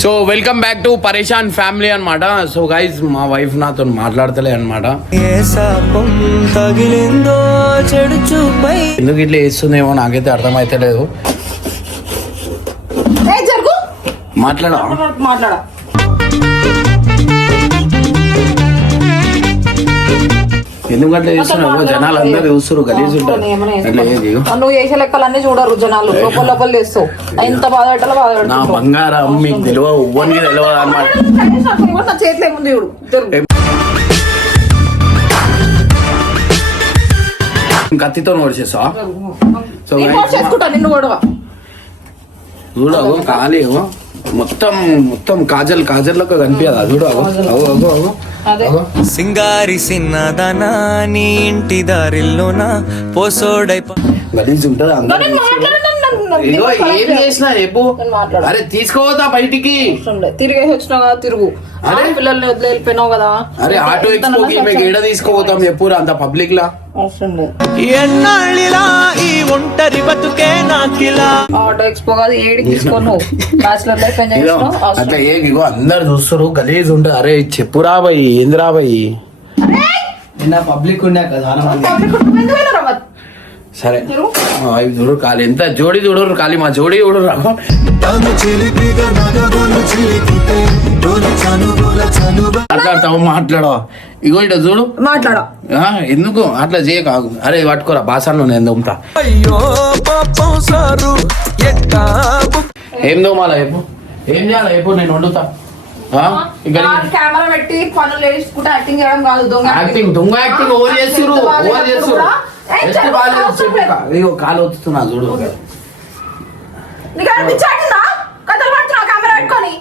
So welcome back to పరేషాన్ family అన్నమాట. So guys మా వైఫ్ నాతో మాట్లాడతలే అన్నమాట. ఎందుకు ఇట్లా వేస్తుందేమో నాకైతే అర్థమైతే లేదు. మాట్లాడా ఎందుకంటే చేస్తున్నావు జనాలు అందరూ చూస్తారు గలీజ్ ఉంటారు. నువ్వు చేసే లెక్కలన్నీ చూడరు జనాలు, లోపల లోపల చేస్తావు. ఎంత బాధ పెట్టాలో బాధ పెట్టాలి. నా బంగారం మీకు తెలియదు, ఎవ్వరికి తెలియదు అన్నమాట. నా చేతిలో ఏముంది చూడు. కత్తితో నోడిచేసా. సో చేసుకుంటా నిన్ను గొడవ చూడవు ఖాళీ మొత్తం మొత్తం కాజల్ కాజల్లోకి కనిపించదా చూడు. సింగారి సిన్నదనా నీ ఇంటి దారిల్లోనా పోసోడై గలీజ్ ఉంటది. ఏం చేసినా చెప్పు. అరే తీసుకోవద్దా బయటికి. తిరిగేసి వచ్చినావు కదా, తిరుగు. పిల్లల్ని వదిలి వెళ్ళిపోయినావు కదా. అరే ఆటో ఎక్స్పోకి మీకు ఏడ తీసుకోపోతాం చెప్పురా అంత పబ్లిక్ లా. ఎన్నాళ్ళిలా ఈ ఒంటరి బతుకే నాకిలా. ఆటో ఎక్స్పో కాదు ఏడికి తీసుకోను. బ్యాచిలర్ లైఫ్ ఎంజాయ్ చేస్తున్నావు. అట్లా ఇగో అందరు చూస్తారు గలీజ్ ఉంటది. అరే చెప్పురా బాయ్ ఏందిరా బాయ్. పబ్లిక్ ఉండే కదా సరే చూడు ఖాళీ ఎంత జోడి చూడరు ఖాళీ మా జోడి చూడరు. మాట్లాడతావు మాట్లాడవా. ఇగో ఇట చూడు మాట్లాడా. ఎందుకు అట్లా చేయ కాదు. అరే పట్టుకోరా బాసాను నేను దొమ్ముతా. ఏం దోమాలా చెప్పు, ఏం చేయాలా చెప్పు, నేను వండుతా. కెమెరా పెట్టి పనులు వేసుకుంటే యాక్టింగ్ చేయడం కాదు. యాక్టింగ్ దొంగ యాక్టింగ్ ఓవర్ చేస్తురు ఓవర్ చేస్తురు. ఇగో కాలు వస్తున్నా చూడు. కెమెరా పెట్టుకొని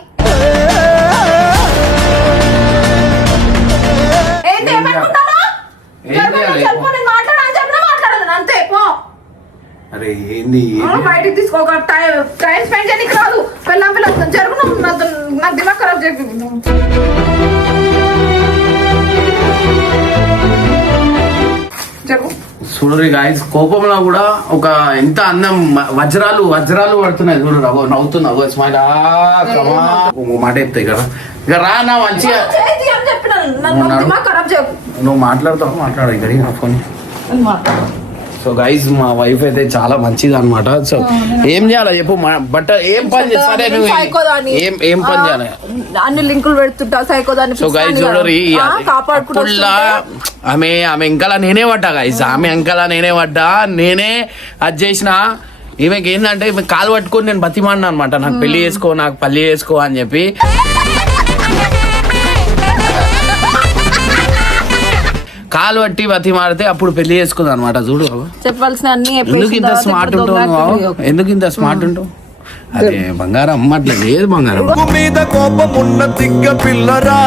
అంతే. అరే ఏంది బయటికి తీసుకోక టైం స్పెండ్ చేయడానికి రాదు. పిల్లం పిల్లలు జరుగును నా దిమాగ్ ఖరాబ్ చేయ. చూడరు గాయస్ కోపంలో కూడా ఒక ఎంత అందం వజ్రాలు వజ్రాలు పడుతున్నాయి చూడరు. నవ్వుతున్నావు స్మైల్ మాట చెప్తాయి కదా. ఇక రా నా మంచిగా నువ్వు మాట్లాడతావు మాట్లాడు ఇక్కడ ఫోన్. సో గైస్ మా వైఫ్ అయితే చాలా మంచిది అనమాట. సో ఏం చేయాలి చెప్పు. బట్ ఏం పని చేస్తారే ఏం పని చేయాలి. అన్ని లింకులు పెడుతుంటా సైకోదాన్ని. సో గైస్ చూడరు అప్పుడులా ఆమె ఇంకలా నేనే పడ్డా గైస్. ఆమె ఇంకలా నేనే పడ్డా. నేనే అది చేసిన. ఈమెకి ఏంటంటే ఈమె కాలు పట్టుకొని నేను బతిమాడినా అనమాట. నాకు పెళ్లి చేసుకో నాకు పల్లి చేసుకో అని చెప్పి. కాలు పట్టి బతి మారితే అప్పుడు పెళ్లి చేసుకుంది అనమాట. చూడు చెప్పాల్సిన ఎందుకు ఇంత స్మార్ట్ ఉంటావు, ఎందుకు ఇంత స్మార్ట్ ఉంటావు. అదే బంగారం అట్లా లేదు. బంగారం మీద కోపం ఉన్న తిక్క పిల్లరా,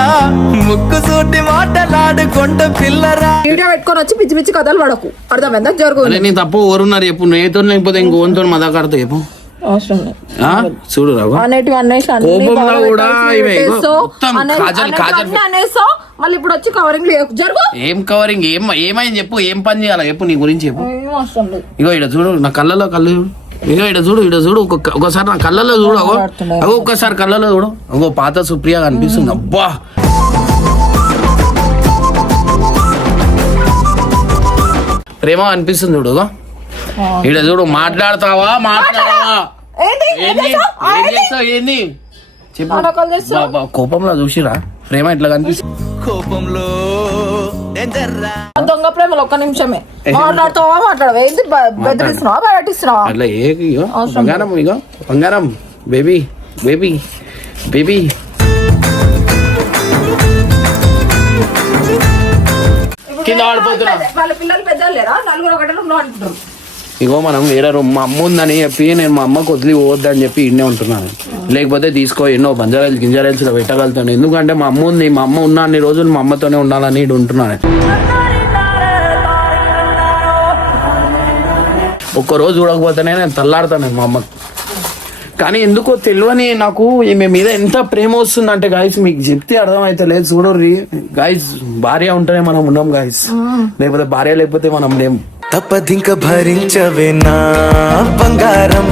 ముక్కు సూటి మాటలాడుకుంట పిల్లరా. వీడియో పెట్టుకొని వచ్చి పిచ్చి పిచ్చి కథలు పడకు. అర్థమైందా? జరుగు. నీ తప్పు ఎవరున్నారు చెప్పు. నేతో లేకపోతే ఇంకోతో మదాకడతా చెప్పు. చూడు కోపంలో కూడా మళ్ళీ ఇప్పుడు వచ్చి కవరింగ్ జరుగు. ఏం కవరింగ్ ఏమైంది చెప్పు. ఏం పని చేయాలి చెప్పు. నీ గురించి చెప్పు. ఇగో ఇడ చూడు నా కళ్ళలో కళ్ళు. ఇగో ఇడ చూడు ఇడ చూడు. ఒకసారి నా కళ్ళలో చూడు. అగో ఒక్కసారి కళ్ళలో చూడు. అగో పాత సుప్రియ కనిపిస్తుంది. అబ్బా ప్రేమ అనిపిస్తుంది చూడు. ఇడ చూడు. మాట్లాడతావా మాట్లాడవా ఏంది చెప్పు. కోపంలో చూసిరా ప్రేమ ఇట్లా కనిపిస్తుంది. కోపంలో దొంగ ప్రేమలో ఒక్క నిమిషమే మాట్లాడతావా మాట్లాడవా. ఏంటి బెదిరిస్తున్నావా బయటిస్తున్నావా అట్లా బంగారం. ఇగో బంగారం బేబీ బేబీ బేబీ. కింద ఆడిపోతున్నా. వాళ్ళ పిల్లలు పెద్దలు లేరా? నలుగురు ఒకటే అంటున్నారు. ఇగో మనం వేరే రూమ్ మా అమ్మ ఉందని చెప్పి నేను మా అమ్మకు వదిలి పోవద్దని చెప్పి ఇన్నే ఉంటున్నాను. లేకపోతే తీసుకో ఎన్నో బంజారాయిల్స్ గింజారాయిల్స్ పెట్టగలుగుతాను. ఎందుకంటే మా అమ్మ ఉంది. మా అమ్మ ఉన్న అన్ని రోజులు మా అమ్మతోనే ఉండాలని ఇటు ఉంటున్నాను. ఒక్కరోజు చూడకపోతేనే నేను తల్లాడతాను మా అమ్మకు. కానీ ఎందుకో తెలియని నాకు ఈమె మీద ఎంత ప్రేమ వస్తుందంటే గాయస్ మీకు చెప్తే అర్థం అయితే లేదు. చూడరు గాయస్ భార్య ఉంటేనే మనం ఉన్నాం గాయస్. లేకపోతే భార్య లేకపోతే మనం లేం. తప్పదింక భరించవే నా బంగారం.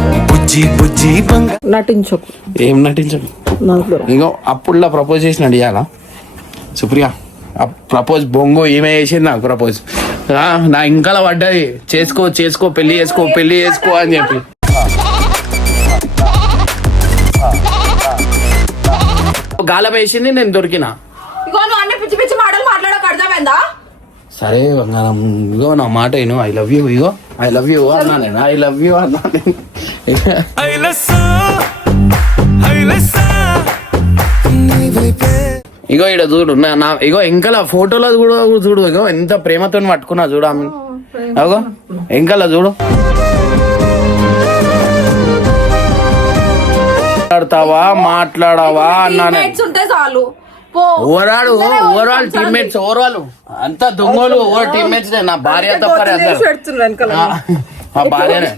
బుజ్జి బుజ్జి బంగ నటించకు ఏం నటించండి నాకు ఇంకో అప్పుడులా ప్రపోజ్ చేసిన అడిగాలా సుప్రియ ప్రపోజ్ బొంగు ఈమె చేసింది నాకు ప్రపోజ్ నా ఇంకా పడ్డది చేసుకో చేసుకో పెళ్లి చేసుకో పెళ్లి చేసుకో అని చెప్పి గాలం వేసింది నేను దొరికినా ఇగో నువ్వు అన్ని పిచ్చి పిచ్చి మాటలు మాట్లాడక అర్థమైందా సరే బంగారం ఇగో నా మాట ఏను I love you ego I love you అన్నా నేను ఐ లవ్ యూ అన్నా నేను ఇగో ఇక్కడ చూడు నా ఇగో ఇంకా ఫోటోలో కూడా చూడు ఇగో ఎంత ప్రేమతో పట్టుకున్నా చూడు ఆమె అగో ఇంకా చూడు మాట్లాడవా అన్నాను ఉంటే చాలు ఓవరాల్ టీమ్మేట్స్ ఓవరాల్ అంతా దొంగలు ఓవర్ టీమ్మేట్స్ నా భార్య తప్ప మా భార్యనే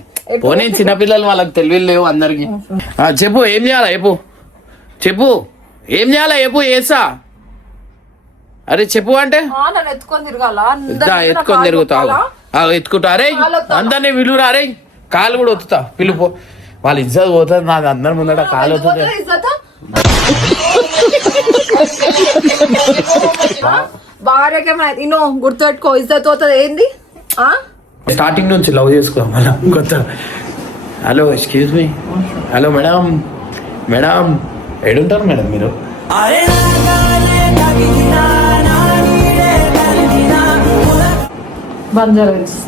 పోనీ చిన్నపిల్లలు వాళ్ళకి తెలివి లేవు అందరికి చెప్పు ఏం చేయాలా చెప్పు ఏం చేయాలా చెప్పు ఏసా అరే చెప్పు అంటే ఎత్తుకొని తిరగాల ఎత్తుకొని తిరుగుతావు ఎత్తుకుంటా అరే అందరినీ విలువరా అరే కాలు కూడా వత్తుతా పిలుపు వాళ్ళ ఇజ్జత్ పోతుంది నాది అందరి ముందట కాలు వస్తుంది భార్యకే ఇన్నో గుర్తుపెట్టుకో ఇజ్జత్ అవుతుంది ఏంది స్టార్టింగ్ నుంచి లవ్ చేసుకో మళ్ళా కొత్త hello excuse me hello madam ఏడుంటారు మేడం మీరు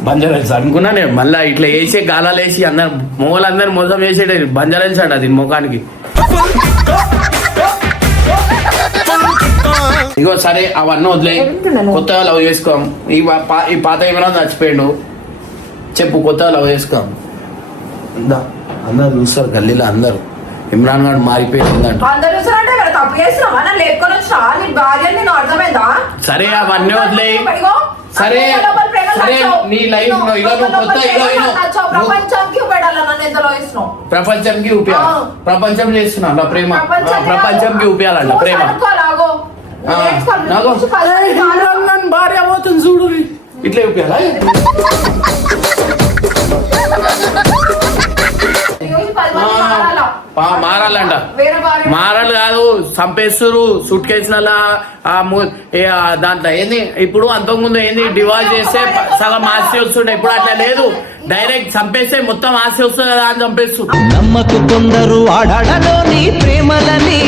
బంజారాల్స్ అనుకున్నా నేను మళ్ళా ఇట్లా వేసే గాలాలు వేసి అందరు మొగలందరూ మోసం వేసేటది బంజారాల్స్ అంట అది ముఖానికి ఇగో సరే అవన్నీ వదిలే కొత్తగా లవ్ చేసుకోం ఈ పాత ఏమైనా చచ్చిపోయాడు చెప్పు కొత్తగా లవ్ చేసుకోం అందరు చూస్తారు గల్లీలో అందరు ఇమ్రాన్ గారు మారిపోయిందంట సరే అవన్నీ వదిలే సరే సరే నీ లైఫ్ ప్రపంచంకి ఊపియాలి ప్రపంచం చేస్తున్నా ప్రేమ ప్రపంచంకి ఊపియాలంట ప్రేమ భార్య పోతుంది చూడు ఇట్లా ఊపియాలా మారాలంట మారాలు కాదు చంపేస్తురు సూట్ కేసులలో దాంట్లో ఏంది ఇప్పుడు అంతకుముందు ఏంది డివోర్స్ చేస్తే సగం ఆస్తి వస్తుండే ఇప్పుడు అట్లా లేదు డైరెక్ట్ చంపేస్తే మొత్తం ఆస్తి వస్తుంది కదా అని చంపేస్తు నమ్మకు కొందరు ఆడలోని ప్రేమలని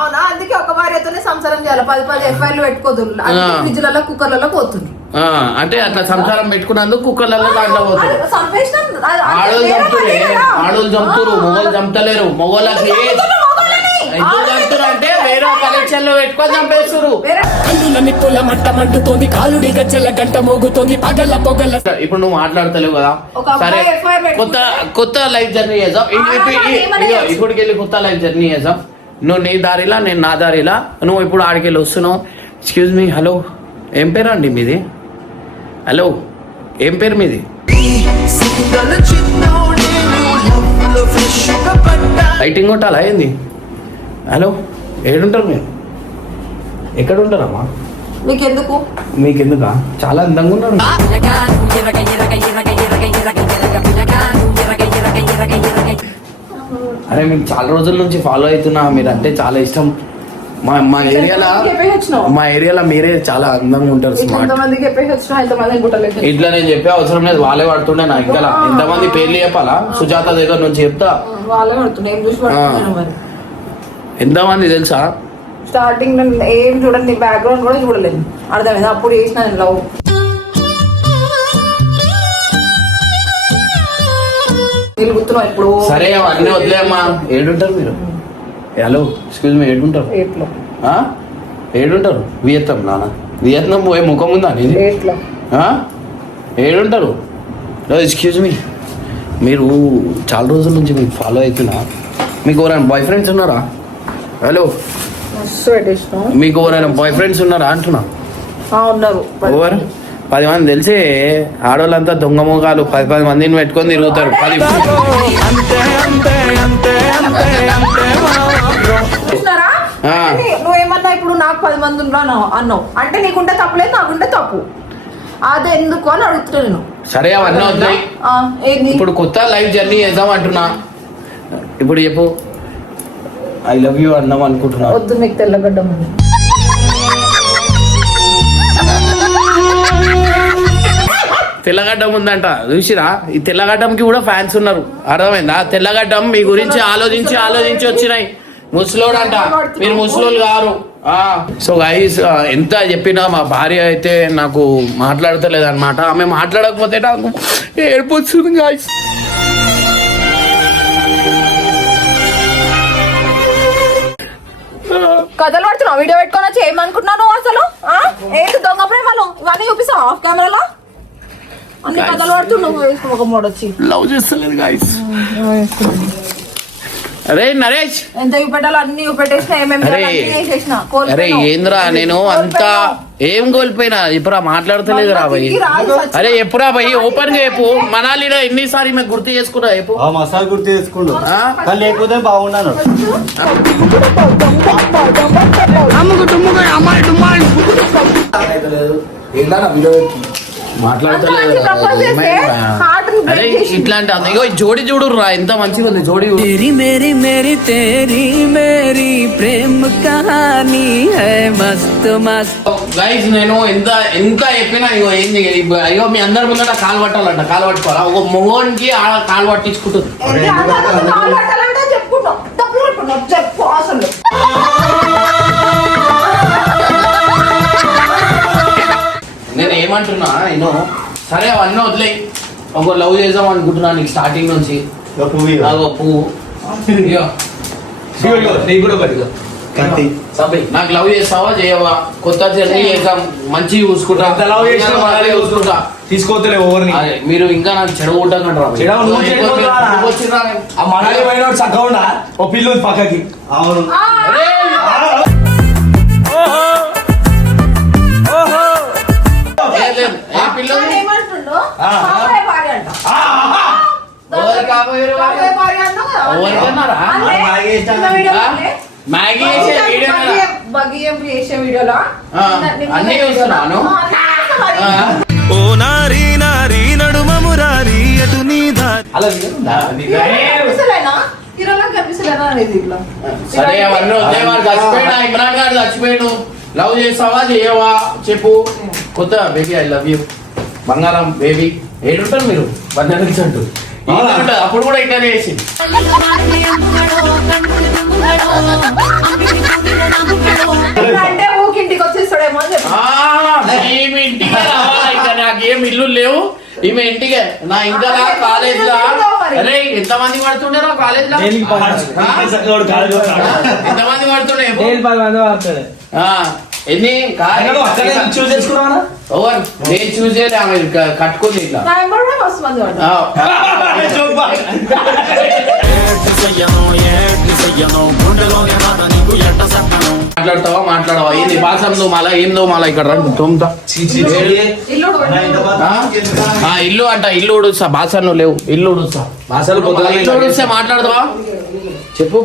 అవునా అందుకే ఒక భార్యతోనే సంసారం చేయాలి 10 ఎఫ్ఐఆర్లు పెట్టుకోదు ఫ్రిడ్జ్లలో కుక్కర్లలో పోతుంది అంటే అట్లా సంసారం పెట్టుకున్నందుకు కుక్కర్లలో దాంట్లో పోతుంది ఆడోళ్ళు చంపుతురు మొగలు చంపుతలేరు మొగోళ్ళకి ఎందుకు చంపుతురు అంటే వేరే కలెక్షన్ లో పెట్టుకొని చంపేస్తురు ఇప్పుడు నువ్వు మాట్లాడతలేవు కదా సరే కొత్త లైఫ్ జర్నీ చేద్దాం ఇప్పటికి వెళ్ళి కొత్త లైఫ్ జర్నీ చేద్దాం నువ్వు నీ దారిలా నేను నా దారిలా నువ్వు ఇప్పుడు ఆడికి వెళ్ళి వస్తున్నావు ఎక్స్క్యూజ్ మీ హలో ఏం పేరు అండి మీది హలో ఏం పేరు మీది లైటింగ్ కొట్టాలా ఏంది హలో ఏడుంటారు మీరు ఎక్కడ ఉంటారమ్మా మీకెందుకా చాలా అందంగా ఉన్నారు అరే మీకు చాలా రోజుల నుంచి ఫాలో అవుతున్నా మీరు అంటే చాలా ఇష్టం మా ఏరియాలో మీరే చాలా అందంగా ఉంటారు స్మార్ట్ ఇట్లా నేను చెప్పే అవసరం లేదు వాళ్ళే పడుతుండే నా ఇంకా ఎంతమంది పేర్లు చెప్పాలా సుజాత దగ్గర నుంచి చెప్తా ఎంతమంది తెలుసా స్టార్టింగ్ ఏం చూడండి బ్యాక్గ్రౌండ్ కూడా చూడలేదు అర్థమైంది అప్పుడు చేసిన లవ్ ఇప్పుడు సరే అవన్నీ వదిలేమ్మా ఏడుంటారు మీరు హలో ఎక్స్క్యూజ్ మీ ఏడుంటారు ఏడుంటారు వియత్నాం నాన్న వియత్నాం పోయే ముఖం ఉందా నీది ఏడుంటారు ఎక్స్క్యూజ్ మీ మీరు చాలా రోజుల నుంచి మీకు ఫాలో అవుతున్నా మీకు ఎవరైనా బాయ్ ఫ్రెండ్స్ ఉన్నారా హలో మీకు ఎవరైనా బాయ్ ఫ్రెండ్స్ ఉన్నారా అంటున్నా ఉన్నారు ఎవరు 10 మంది తెలిసి ఆడవాళ్ళంతా దొంగ ముఖాలు 10 మందిని పెట్టుకొని తిరుగుతారు 10 నువ్వేమన్నా ఇప్పుడు నాకు 10 మంది అన్నావు అంటే నీకుంటే తప్పులేదు నాకుంటే తప్పు అది ఎందుకు అని అడుగుతున్నా నేను. సరే అవన్నీ వద్దాయి. ఏంది ఇప్పుడు కొత్త లైఫ్ జర్నీ చేద్దాం అంటున్నా. ఇప్పుడు చెప్పు ఐ లవ్ యూ అన్నాం అనుకుంటున్నా. వద్దు మీకు తెల్లగడ్డ ఉంది. తెల్లగడ్డం ఉందంట చూసిరా. ఈ తెల్లగడ్డంకి కూడా ఫ్యాన్స్ ఉన్నారు, అర్థమైందా? తెల్లగడ్డం మీ గురించి ఆలోచించి ఆలోచించి వచ్చినాయి. ముసలోడు అంట, మీరు ముసలోళ్ళు గారు. సో గైస్, ఎంత చెప్పినా మా భార్య అయితే నాకు మాట్లాడతలేదు అనమాట. ఆమె మాట్లాడకపోతే నాకు ఏడుపు వస్తుంది గైస్. కథలు పడుతున్నావు, వీడియో పెట్టుకొని వచ్చి ఏమనుకుంటున్నాను అసలు? ఏంటి దొంగ ప్రేమలు ఇవన్నీ చూపిస్తావు ఆఫ్ కెమెరాలో? అన్ని కథలు పడుతున్నావు ఒక మోడొచ్చి లవ్ చేస్తలేదు గైస్. అరే నరేష్, ఎంత చూపెట్టాలో అన్ని చూపెట్టేసిన, ఏమేమి చేసేసిన. అరే ఏంద్రా, నేను అంతా ఏం కోల్పోయినా ఎప్పుడా మాట్లాడతలేదు రా భయ్. అరే ఎప్పుడా భయ్ ఓపెన్ గా చెప్పు. మనాలిలో ఎన్నిసార్లు మేము గుర్తు చేసుకున్నా చెప్పు. మసాలా గుర్తు చేసుకుండు లేకపోతే బాగున్నాను. అరే ఇట్లాంటి ఇగో జోడి చూడు రా, ఎంత మంచిగా ఉంది జోడి. మేరీ మేరీ తేరీ మేరీ ప్రేమ కహానీ హై మస్త్ మస్త్. గైస్ నేను ఎంత ఎంత చెప్పినా ఇగో ఏం అయ్యో మీ అందరి ముందట కాలు పట్టాలంట. కాలు పట్టుకోవాలా? ఒక మొగోనికి కాలు పట్టించుకుంటుంది. చెప్పు అసలు నేను ఏమంటున్నా నేను, సరే అవన్నీ వదిలేయి. ఒక లవ్ చేద్దాం అనుకుంటున్నా నీకు స్టార్టింగ్ నుంచి. పువ్వు నాకు లవ్ చేస్తావా చేయవా? కొత్త జర్నీ చేద్దాం, మంచి చూసుకుంటా. చూసుకుంటా తీసుకోవట్లే ఓవర్ని. మీరు ఇంకా నాకు చెడగొట్టకంటారా? చక్కగా ఓ పిల్లు పక్కకి. అవును ఏమంటుండో మ్యాగీ చేసే వీడియోలో అన్నీ చూస్తున్నాను. ఓ నారీ నారీ నడుమము రారీ అటు నీ దారి. సరే అవన్నీ వద్దాయి. వాడు చచ్చిపోయాడు, ఇమ్రాన్ గారు చచ్చిపోయాడు. లవ్ చేస్తావా చేయవా చెప్పు. కొత్త బేబీ ఐ లవ్ యూ బంగారం బేబీ. ఏడుంటారు మీరు 12 అంటూ అప్పుడు కూడా ఇట్లా చేసి అంటే ఊకింటికి వచ్చేస్తాడేమో అని చెప్పి. ఈమె ఇంటికి రావాలా? ఇంకా నాకేం ఇల్లు లేవు. ఈమె ఇంటికే నా ఇంకా కాలేజ్ లా. అరే ఎంతమంది పడుతుండే కాలేజ్ లా? ఎంతమంది పడుతుండే? ఎన్ని చూస్ చేసుకున్నావా? ఓవర్ నేను చూస్ చేయలే. ఆమె కట్టుకుంది ఇట్లా. మాట్లాడతావా మాట్లాడవా? ఏంది బాసందో మళ్ళా ఏందో మళ్ళా ఇక్కడ తోముతా. ఇల్లు అంట, ఇల్లు ఉడుస్తా. బాసన్లు లేవు, ఇల్లు ఉడుస్తా. ఇల్లు ఉడిస్తే మాట్లాడతావా చెప్పు.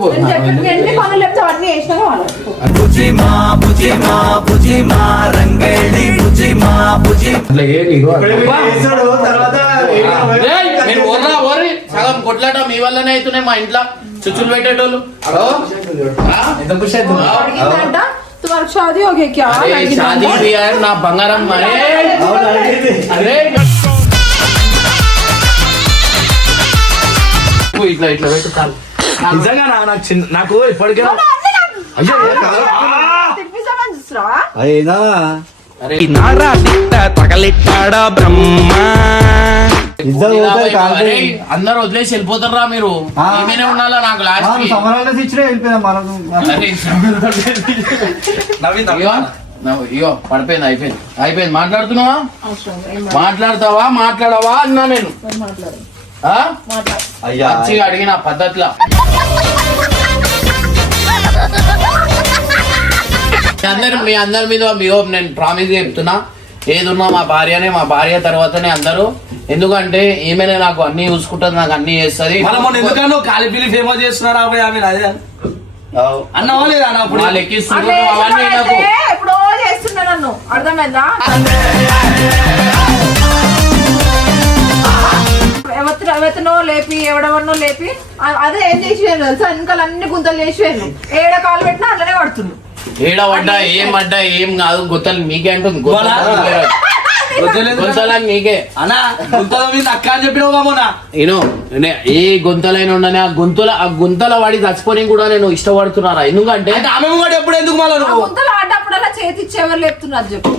సగం కొట్లాట మీ వల్లనే అవుతున్నాయి మా ఇంట్లో. చుచ్చులు పెట్టేటోళ్ళు నా బంగారం. ఇట్లా ఇట్లా పెట్టు కాదు. నిజంగా నాకు ఇప్పటికే తగలిట్టాడా బ్రహ్మ. అందరు వదిలేసి వెళ్ళిపోతారా మీరు? ఏమైనా ఉండాలా నాకు లాస్ట్ ఇగో పడిపోయింది. అయిపోయింది అయిపోయింది. మాట్లాడుతున్నావా? మాట్లాడతావా మాట్లాడవా అన్నా నేను. మంచిగా అడిగిన పద్ధతిలో. మీ అందరి మీద నేను ప్రామిస్ చెప్తున్నా, ఏదున్నా మా భార్యనే, మా భార్య తర్వాతనే అందరూ. ఎందుకంటే ఈమెనే నాకు అన్ని చూసుకుంటుంది, నాకు అన్ని చేస్తుంది. ఎందుకన్నా కాలిపిల్లి ఫేమస్ చేస్తున్నారు అన్న లెక్కిస్తున్నాను అవన్నీ నాకు ఎప్పుడో చేస్తున్నా నన్ను. అర్థమైందా? వెతనో లేపి ఎవడవన్నో లేపి అదే ఏం చేసి తెలుసా వెనకాల అన్ని గుంతలు చేసి ఏడ కాలు పెట్టినా అట్లనే పడుతుంది. ఏడ పడ్డా ఏం పడ్డా ఏం కాదు, గుత్తలు మీకే అంటుంది. గుంతలని మీకే అన్నా గుంతల మీద అక్క అని చెప్పినావు మొన్న. ఏ గుంతలైన ఉండని ఆ గుంతల వాడి చచ్చిపోని కూడా నేను ఇష్టపడుతున్నారా? ఎందుకంటే ఆమె కూడా ఎప్పుడు ఎందుకు మళ్ళీ నువ్వు గుంతలు ఆడ్డప్పుడల్లా చేతి ఇచ్చి ఎవరు లేపుతున్నారు చెప్పు.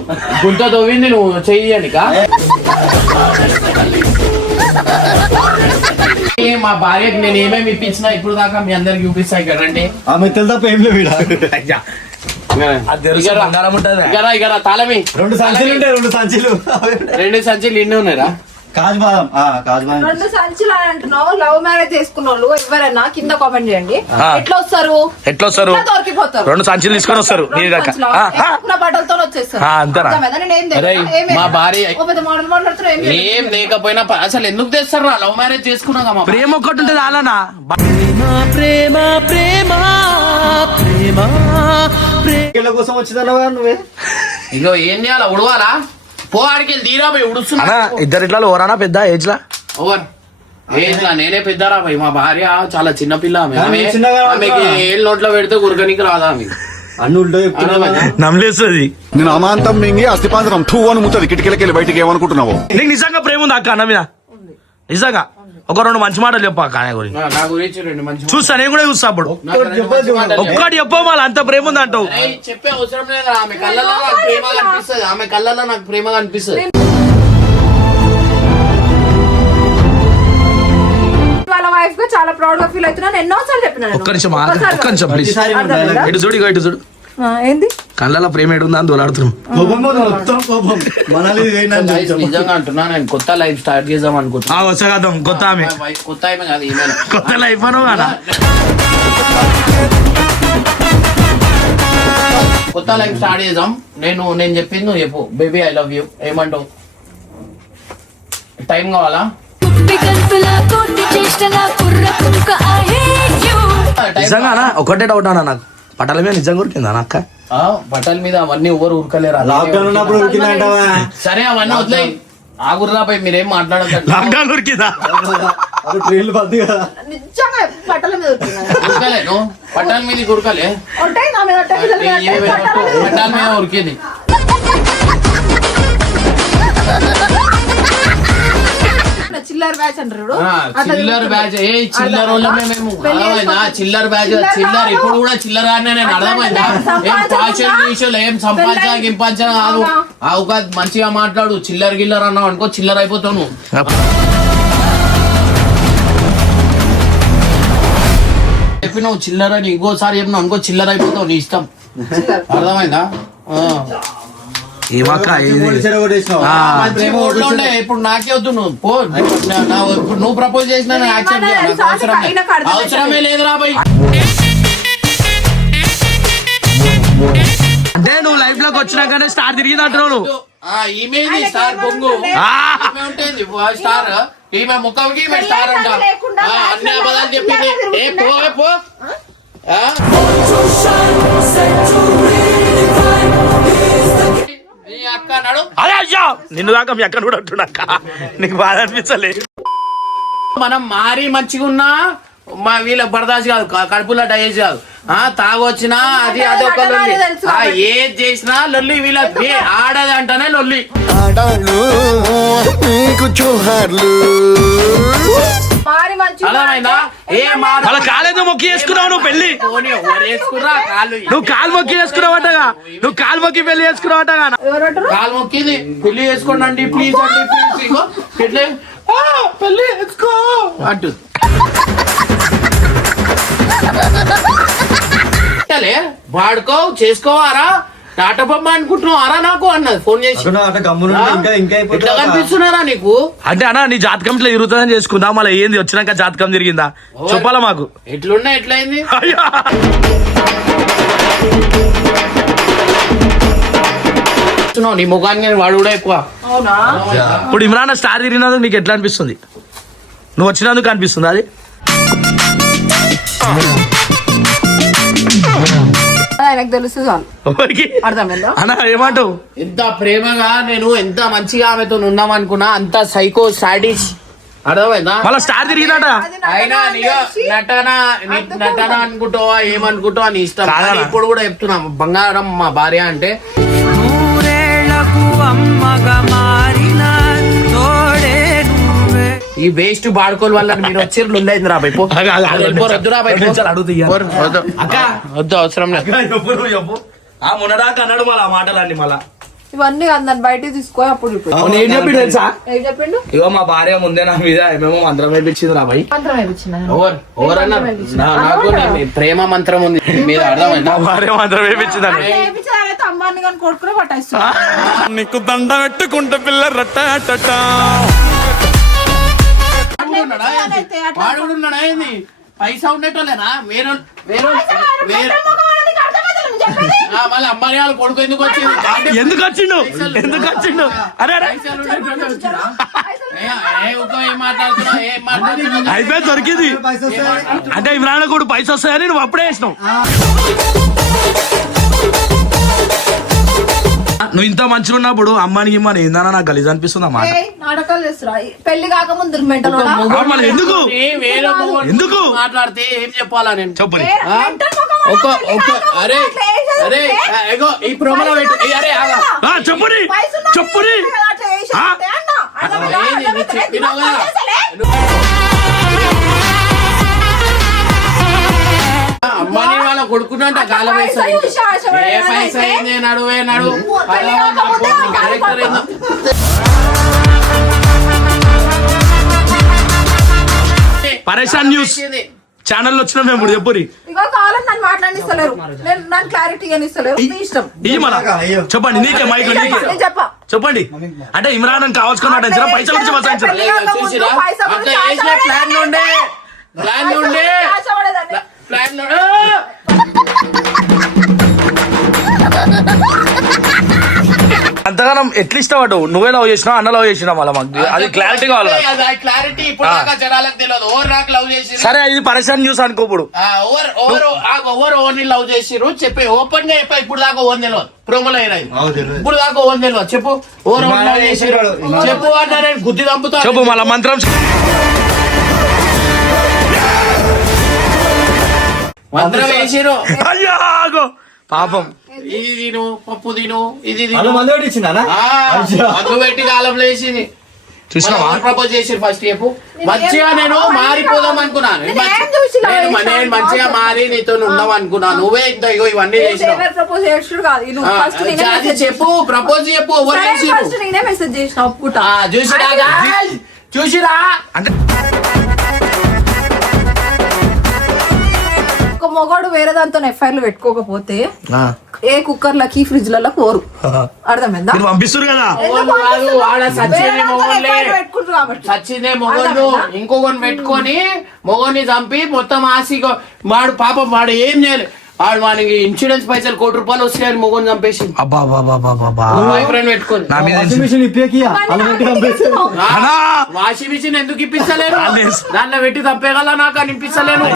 గుంత తవ్వింది నువ్వు చెయ్యనిక. మా భార్యకి నేను ఏమేమి ఇప్పించినా ఇప్పుడు దాకా మీ అందరికి చూపిస్తా ఇక్కడ రండి. ఆమె తెలు తప్ప ఏం లేవు ఈడ. తాళమి 2 సంచులు ఉంటాయి, 2 సంచులు. 2 సంచులు ఇన్ని ఉన్నారా? కాజు బాదం 2 సంచులు అని అంటున్నావు. లవ్ మ్యారేజ్ చేసుకున్న వాళ్ళు ఎవరైనా కింద కామెంట్ చేయండి. ఎట్లా వస్తారు? ఎట్లా దొరికిపోతారు? 2 సంచులు తీసుకొని వస్తారు. బట్టలతో వచ్చేస్తారు. మా భార్య ఏం లేకపోయినా అసలు ఎందుకు తెస్తారు? లవ్ మ్యారేజ్ చేసుకున్నాక ప్రేమ ఒక్కటి ఉంటుంది అలానా? ఇళ్ళ కోసం వచ్చిందన్నావా నువ్వే? ఇగో ఏం చేయాలా? ఉడవాలా? పో ఆడికి తీరా పోయి ఉడుస్తున్నా. ఇద్దరు ఇట్లా ఓరానా పెద్ద ఏజ్ లా? ఓవర్ ఏజ్ లా నేనే పెద్దరా పోయి. మా భార్య చాలా చిన్న పిల్ల. ఆమెకి ఏళ్ళు నోట్లో పెడితే ఉరకనికి రాదా? ఆమె అన్ని ఉల్టా చెప్తున్నావా? నమ్మలేస్తుంది. నేను అమాంతం మింగి అస్థిపాంతరం టూ అని ముత్తది కిటికీలకెళ్ళి బయటికి ఏమనుకుంటున్నావు? నీకు నిజంగా ప్రేమ ఉంది అక్క అన్న మీద? నిజంగా ఒక 2 మంచి మాటలు చెప్పు అక్క ఆయన గురించి. నా గురించి 2 మంచి చూస్తా, నేను కూడా చూస్తా. అప్పుడు ఒక్కటి చెప్పు, మళ్ళీ అంత ప్రేమ ఉంది అంటావు. చెప్పే అవసరం లేదు. ఆమె కళ్ళలో నాకు ప్రేమ కనిపిస్తుంది. ఆమె కళ్ళలో నాకు ప్రేమ కనిపిస్తుంది. వాళ్ళ వైఫ్ గా చాలా ప్రౌడ్ గా ఫీల్ అవుతున్నాను. ఎన్నోసార్లు చెప్పినాను. ఒక్క నిమిషం ప్లీజ్. ఇటు చూడు, ఇటు చూడు. ఏంది కళ్ళలో ప్రేమ ఏడుందా అని దోలాడుతున్నాం. నిజంగా అంటున్నా, నేను కొత్త లైఫ్ స్టార్ట్ చేద్దాం అనుకుంటున్నా. వచ్చాం కొత్త ఆమె, కొత్త ఆమె కాదు, ఈమె కొత్త లైఫ్ అను కదా. కొత్త లైఫ్ స్టార్ట్ చేద్దాం. నేను చెప్పింది నువ్వు చెప్పు. Baby I love you. ఏమంటావు? టైం కావాలా? నిజంగా ఒకటే డౌట్ అన్న నాకు, పట్టాల మీద నిజంగా ఉరికిందా అక్క? బట్టల మీద అవన్నీ ఎవరు ఉరకలేరా? లాక్డౌన్ ఉన్నప్పుడు ఉరికిందంటావా? సరే అవన్నీ వదిలేయి. ఆగుర్రాపై మీరేం మాట్లాడదు. లాక్డౌన్ ఉరికిందా? ట్రైన్లు పద్దు కదా. నిజంగా బట్టల మీద ఉరకలే నువ్వు? పట్టాల మీద ఉరకలే? ఉంటాయి నా మీద పట్టాల మీద ఉరికింది. చిల్లర్ బ్యాచ్ అంటారు. చిల్లర్ బ్యాచ్. ఏ చిల్లర్ వాళ్ళమే మేము. అర్థమైందా? చిల్లర్ బ్యాచ్. చిల్లర్ ఇప్పుడు కూడా చిల్లర్ అనే నేను. అర్థమైందా? ఏం పాషన్ విషయాలు ఏం సంపాదించా కాదు. అవకాశం మంచిగా మాట్లాడు. చిల్లర్ గిల్లర్ అన్నావు అనుకో, చిల్లర్ అయిపోతావు నువ్వు. చెప్పినావు చిల్లర్ అని, ఇంకోసారి చెప్పినావు అనుకో చిల్లర్ అయిపోతావు. నీ ఇష్టం. అర్థమైందా? ఏమక్క ఇప్పుడు నాకే వద్దు. నువ్వు పో. ఇప్పుడు నువ్వు ప్రపోజ్ చేసినా అవసరమే లేదురా బాయ్. అంటే నువ్వు లైఫ్ లోకి వచ్చినాకనే స్టార్ తిరిగింది అంటున్నావు నువ్వు. ఈమె స్టార్ బొంగు ఉంటుంది. స్టార్ ఈమె ముఖంకి ఈమె స్టార్ అంట. అన్ని అబద్ధాలు చెప్పింది. ఏ పో. అదే అయ్యా నిన్ను దాకా మీ అక్కడ కూడా అంటున్నాక నీకు బాధ అనిపించలే. మనం మారి మంచిగా ఉన్నా మా వీళ్ళ బర్దాష్ కాదు, కడుపులో డైజెస్ట్ కాదు. తాగొచ్చినా అది అదొక లొల్లి. ఏది చేసినా లొల్లి. వీళ్ళ ఆడది అంటేనే లొల్లి. అర్థమైందా? అలా కాలేదు మొక్కి వేసుకున్నావు నువ్వు పెళ్లి. నువ్వు కాలు మొక్కి వేసుకున్నావటగా. నువ్వు కాలు మొక్కి పెళ్లి చేసుకున్నావటగా. కాలు మొక్కింది పెళ్లి చేసుకోండి అండి ప్లీజ్ అండి ప్లీజ్. పెళ్లి చేసుకో అంటు వాడుకో చేసుకోవారా? నాటబొమ్మ అనుకుంటున్నావారా నాకు అన్నది ఫోన్ చేసి. ఎట్లా కనిపిస్తున్నారా నీకు? అంటే అన్న నీ జాతకం ఇట్లా తిరుగుతుందని చేసుకుందా. మళ్ళీ ఏంది వచ్చినాక జాతకం తిరిగిందా చెప్పాలా మాకు? ఎట్లున్నా ఎట్లయింది? నీ ముఖాన్ని వాడు కూడా ఎక్కువ. ఇప్పుడు ఇమ్రాన్ స్టార్ తిరిగినందుకు నీకు ఎట్లా అనిపిస్తుంది? నువ్వు వచ్చినందుకు అనిపిస్తుంది అది? ఆయనకు తెలుసు అన్న ఏమంటావు? ఎంత ప్రేమగా నేను ఎంత మంచిగా ఆమెతో ఉన్నాం అనుకున్నా, అంత సైకో సాడిష్ అర్థమైందా? మళ్ళీ స్టార్ తిరిగిందట. అయినా నటన అనుకుంటావా ఏమనుకుంటావా నీ ఇష్టం. కాదనా? కానీ ఇప్పుడు కూడా చెప్తున్నా, బంగారం మా భార్య అంటే ఈ వేస్ట్ బాడుకోల వల్ల మీరు వచ్చి ఉండేది రాబాయి పో. వద్దు రాబాయి వద్దు, అవసరం లేదు. మొన్నదాకా అన్నాడు మళ్ళీ ఆ మాటలన్నీ మళ్ళా. ఇవన్నీ అందరిని బయటికి తీసుకో అప్పుడు ఇప్పుడు. అవును, ఏం చెప్పిండు తెలుసా? ఏం చెప్పిండు? ఇగో మా భార్య ముందే నా మీద ఏమేమో మంత్రం వేయించింది రాబాయి. మంత్రం వేయించిందా? ఎవరన్నా నాకు నీ ప్రేమ మంత్రం ఉంది నీ మీద, అర్థమైందా? మా భార్య మంత్రం వేయించిందని. వేయించారైతే అమ్మాయిని కానీ కొడుకునే పట్టేస్తా. నీకు దండ పెట్టుకుంటే పిల్ల రట్ట వాడు కూడా ఉన్నాడా ఏంది? పైసా ఉండేటోళ్ళేనా? వేరే మళ్ళీ అమ్మాయి వాళ్ళ కొడుకు ఎందుకు వచ్చింది? ఎందుకు వచ్చిండు? ఎందుకు వచ్చిండు? అరే అరే పైసలు ఉండేటోళ్ళే వచ్చిరా? ఏం మాట్లాడుతున్నావు? అయిపోయి దొరికింది అంటే ఇమ్రాన్ కూడా పైసలు వస్తాయని నువ్వు అప్పుడే వేసినావు. నువ్వు ఇంత మంచిగా ఉన్నప్పుడు అమ్మానికి ఇమ్మని ఏందన్నా నాకు గలీజ్ అనిపిస్తుంది అమ్మా. నాటకాలు చేస్తురా పెళ్లి కాకముందు మెంటల్ ఎందుకు ఎందుకు మాట్లాడితే ఏం చెప్పాలా నేను? చెప్పు. అరే అరే ఎగో ఈ ప్రోమోలో పెట్టు. అరే చెప్పుని చెప్పుని చెప్పినావు కదా. అమ్మాని వాళ్ళ కొడుకున్నంట కాల పైసా ఏ పైసా అయింది నడువే నడు క్యారెక్టర్ ఏందో. పరేషాన్ న్యూస్ ఛానల్ వచ్చిన మేము ఇప్పుడు చెప్పురి. ఇగో కాలం నన్ను మాట్లాడిస్తలేరు, నేను నన్ను క్లారిటీ అని ఇస్తలేరు. నీ ఇష్టం. ఇది మళ్ళా చెప్పండి, నీకే మైక్ నీకే నేను చెప్పా. చెప్పండి. అంటే ఇమ్రాన్ కావాల్సుకున్నట్టు పైసల గురించి మసాయించారు. చూసిరా అట్లా వేసిన ప్లాన్ నుండే అంతగానం ఎట్లా ఇష్టపడ్డావు? నువ్వే లవ్ చేసినావు, అన్న లవ్ చేసినా మళ్ళీ మాకు అది క్లారిటీ కావాలి. క్లారిటీ ఇప్పుడు దాకా జనాలకు తెలియదు. ఓవర్ నాకు లవ్ చేసి సరే ఇది పరేషాన్ న్యూస్ అనుకోప్పుడు. ఓవర్ ఓవర్ని లవ్ చేసిరు చెప్పి ఓపెన్ గా చెప్పా. ఇప్పుడు దాకా ఓన్ తెలియదు, ప్రోమోలో అయినా ఇప్పుడు దాకా ఓన్ తెలియదు. చెప్పు ఓవర్ లవ్ చేసిరు చెప్పు అన్నా, నేను గుద్ది దంపుతా చెప్పు మళ్ళా మంత్రం. మంత్రం వేసిరు. అయ్యాగో పాపం. ఇది తిను, పప్పు తిను, ఇది మందు పెట్టించిందా? మందు పెట్టి కాలంలో వేసింది. చూసినావా? ప్రపోజ్ చేసిరు ఫస్ట్ చెప్పు. మంచిగా నేను మారిపోదాం అనుకున్నాను. నేను మంచిగా మారి నీతో ఉందాం అనుకున్నాను. నువ్వే ఇంత ఇగో ఇవన్నీ చేసినావు. ప్రపోజ్ చేస్తుడు కాదు. అది చెప్పు, ప్రపోజ్ చెప్పు. ఎవరు చేసిరు? నేనే మెసేజ్ చేసిన ఒప్పుకుంటా. చూసిరా అంటే ఒక మొగాడు వేరే దాంతో ఎఫ్ఐఆర్లు పెట్టుకోకపోతే ఏ కుక్కర్లకి ఫ్రిడ్జ్ లలో కోరు. అర్థమైందా? పంపిస్తారు కదా. సచ్చిందే మొగోళ్ళు ఇంకొకరిని పెట్టుకొని మొగోని చంపి మొత్తం ఆసి వాడు పాపం వాడు ఏం చేయలేదు. వాడు వానికి ఇన్సూరెన్స్ పైసలు ₹1,00,00,000 వస్తాయని మొగోని చంపేసి ఫ్రెండ్ పెట్టుకొని. వాషింగ్ మిషన్ ఎందుకు ఇప్పిస్తలేను? దాంట్లో పెట్టి చంపేగల నాకు అనిపిస్తలేను.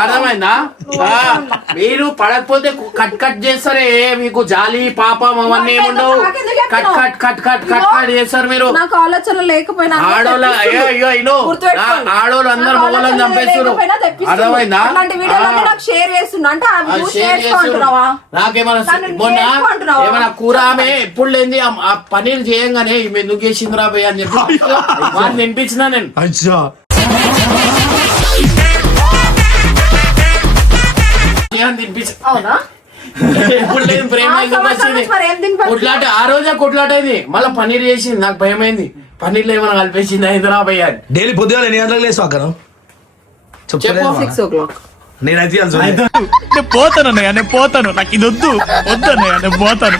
అర్థమైందా? మీరు పడకపోతే కట్ చేస్తారే, మీకు జాలి పాపం అవన్నీ ఏముండవు. కట్ చేస్తారు మీరు. నాకు ఆలోచన లేకపోయినా ఆడోళ్ళు ఆడోళ్ళు అందరు మొగలను చంపేస్తారు. అర్థమైందా? షేర్ చేస్తున్నా అంటే నాకేమన్నా ఏమైనా కూర ఆమె ఎప్పుడు లేని ఆ పనీర్ చేయంగానే ఈమె ఎందుకు చేసింది రాబోయ్ అని చెప్పి వాళ్ళు వినిపించినా నేను. అవునా? ఎప్పుడు లేదు ప్రేమ ఎందుకు వచ్చింది? కొట్లాట ఆ రోజే కొట్లాటైంది. మళ్ళీ పన్నీర్ చేసింది. నాకు భయమైంది. పన్నీర్లో ఏమైనా కలిపేసింది హైదరాబాద్. డైలీ పొద్దుగా ఎన్ని గంటలకు లేసు అక్కడ? 6 o'clock. నేనైతే నేను పోతాను నాకు ఇది వద్దు నేను పోతాను.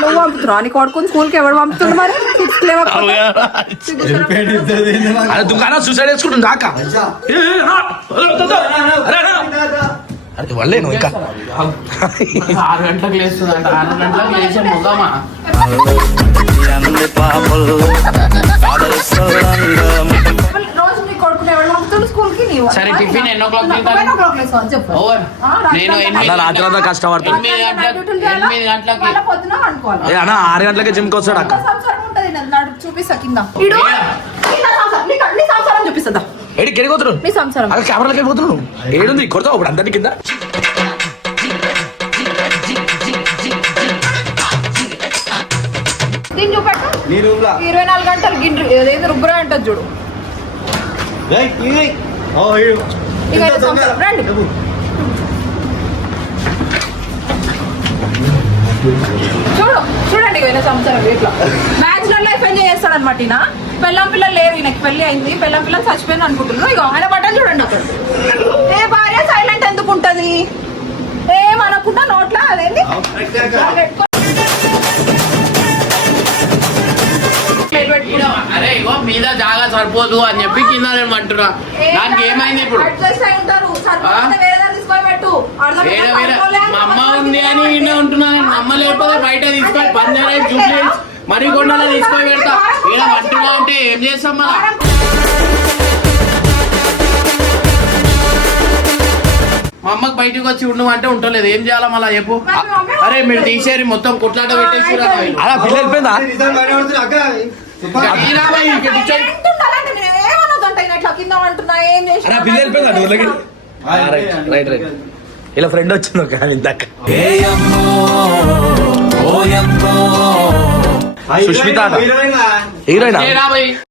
నువ్వు పంపుతున్నావు నీ కొడుకుని స్కూల్ కి ఎవరు పంపుతుంది మరి? దుకాణం సూసైడ్ చేసుకుంటుంది కాక. అది వల్లే నువ్వు ఇంకా 6 గంటలకు లేస్తుందంట. 6 గంటలకు లేచే మొగమా రోజు నీ కొడుకుని ఎవరు పంపుతున్నారు? పొద్దున్న స్కూల్ కి నీవు సరే, టిఫిన్ ఎన్నో క్లాక్ తింటారు? 9 o'clock లేస్తావు చెప్పు. ఓవర్. ఆ, రాత్రి నేను అంతా ఎనిమిది- అలా రాత్రి అంతా కష్టపడతాడు. 8 గంటలకి మళ్ళా పొద్దున అనుకోవాలి ఏ అన్న 6 గంటలకే జిమ్కి వస్తాడు అక్క. సంవత్సరం ఉంటది నాడు చూపిస్తా కింద ఇడు నీ సంవత్సరం చూపిస్తుందా ఏడికి వెళ్ళిపోతున్నాడు నీ సంవత్సరం అక్కడ కెమెరాకి వెళ్ళిపోతున్నాడు. ఏడుంది కొడతావు ఇప్పుడు అందరి కింద. దీన్ని చూపెట్టు నీ రూమ్ లా 24 గంటలు గిండ్రు ఏదైతే రుబ్బురా అంటది చూడు ఏయ్, ఏయ్. ఓ, ఈడు. ఇక ఆయన సంవత్సరం రండి చూడండి ఇక సంవత్సరం ఇట్లా బ్యాచులర్ లైఫ్ ఎంజాయ్ చేస్తాడు అనమాట ఈయన. పెళ్ళం పిల్లలు లేరు, ఈయనకి పెళ్లి అయింది, పెళ్ళం పిల్లలు చచ్చిపోయింది అనుకుంటున్నారు. ఇక ఆయన బట్టలు చూడండి అక్కడ. ఏ భార్య సైలెంట్ ఎందుకు ఉంటది, ఏమనకుండా నోట్లా అదేంటి అరే ఇగో మీద జాగా సరిపోదు అని చెప్పి కింద నేను అంటున్నా. దానికి ఏమైంది ఇప్పుడు? అడ్జస్ట్ అయి ఉంటారు, సరిపోతే వేరే దాన్ని తీసుకొని పెట్టు. వేరే వేరే మా అమ్మ ఉంది అని ఈయన ఉంటున్నాను. మా అమ్మ లేకపోతే బయట తీసుకొని పంజారా జూబ్లీ మరికొండలో తీసుకొని పెడతా. ఈయన అంటున్నా అంటే ఏం చేస్తాం మళ్ళా? మా అమ్మకి బయటకు వచ్చి ఉండవు అంటే ఉండలేదు. ఏం చేయాలా మళ్ళా చెప్పు? అరే మీరు తీసేరి మొత్తం కొట్లాట పెట్టేసి అలా పిల్ల వెళ్ళిపోయిందా? నిజం మాట్లాడుతున్నా, అక్క. అలా పిల్ల వెళ్ళిపోయిందా డోర్లకి? Right right. ఇలా ఫ్రెండ్ వచ్చింది ఒక ఆమె ఇందాక. Sushmita heroine heroine